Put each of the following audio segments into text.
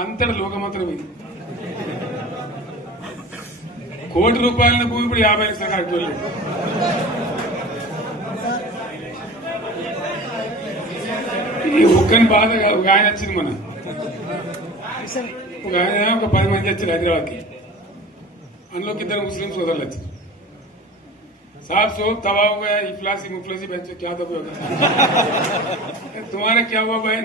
అంతటి లోకమంత్రం ఇది కోటి రూపాయల భూమి ఇప్పుడు యాభై లక్షల కాడికి వెళ్ళింది. ఈ ఒక్కని బాధ కాదు. ఒక ఆయన వచ్చింది మన ఒక ఆయన ఒక పది మంది వచ్చారు హైదరాబాద్కి అందులోకి ఇద్దరు ముస్లిం సోదరులు వచ్చారు साहब सो तबाह हो गया इफलासी मुफलसी बच्चों क्या दबे हो गया तुम्हारा क्या हुआ बहन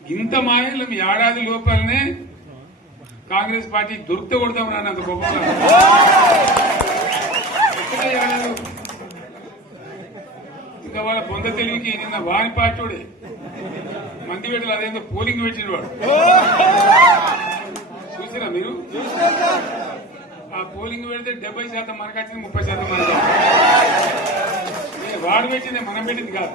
ఇంత మాయలం ఏడాది లోపలనే కాంగ్రెస్ పార్టీ దొరికితే కొడతాం అన్నంత గొప్ప ఇంకా వాళ్ళ పొంద తెలివికి నిన్న వారి పార్టీడే. మంది పెట్టలు అదేందో పోలింగ్ పెట్టిన వాడు. చూసిరా మీరు? ఆ పోలింగ్ పెడితే డెబ్బై శాతం మనకు వచ్చింది ముప్పై శాతం మనకి వాడు పెట్టింది మనం పెట్టింది కాదు.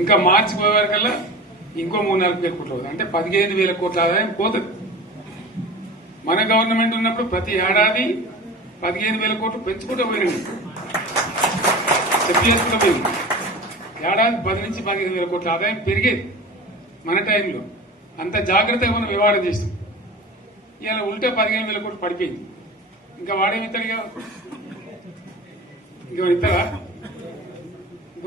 ఇంకా మార్చి పోయే వరకల్లా ఇంకో మూడు నాలుగు వేల కోట్లు అవుతుంది అంటే పదిహేను వేల కోట్ల ఆదాయం పోతుంది. మన గవర్నమెంట్ ఉన్నప్పుడు ప్రతి ఏడాది పదిహేను వేల కోట్లు పెంచుకుంటూ పోయినండి చెప్పేసుకుంటూ పోయింది ఏడాది పది నుంచి పదిహేను వేల కోట్ల ఆదాయం పెరిగేది మన టైంలో. అంత జాగ్రత్తగా మనం వ్యవహారం చేస్తాం. ఇవాళ ఉల్టా పదిహేను వేల కోట్లు పడిపోయింది. ఇంకా వాడేమి ఇస్తాడుగా ఇంకా ఇస్తారా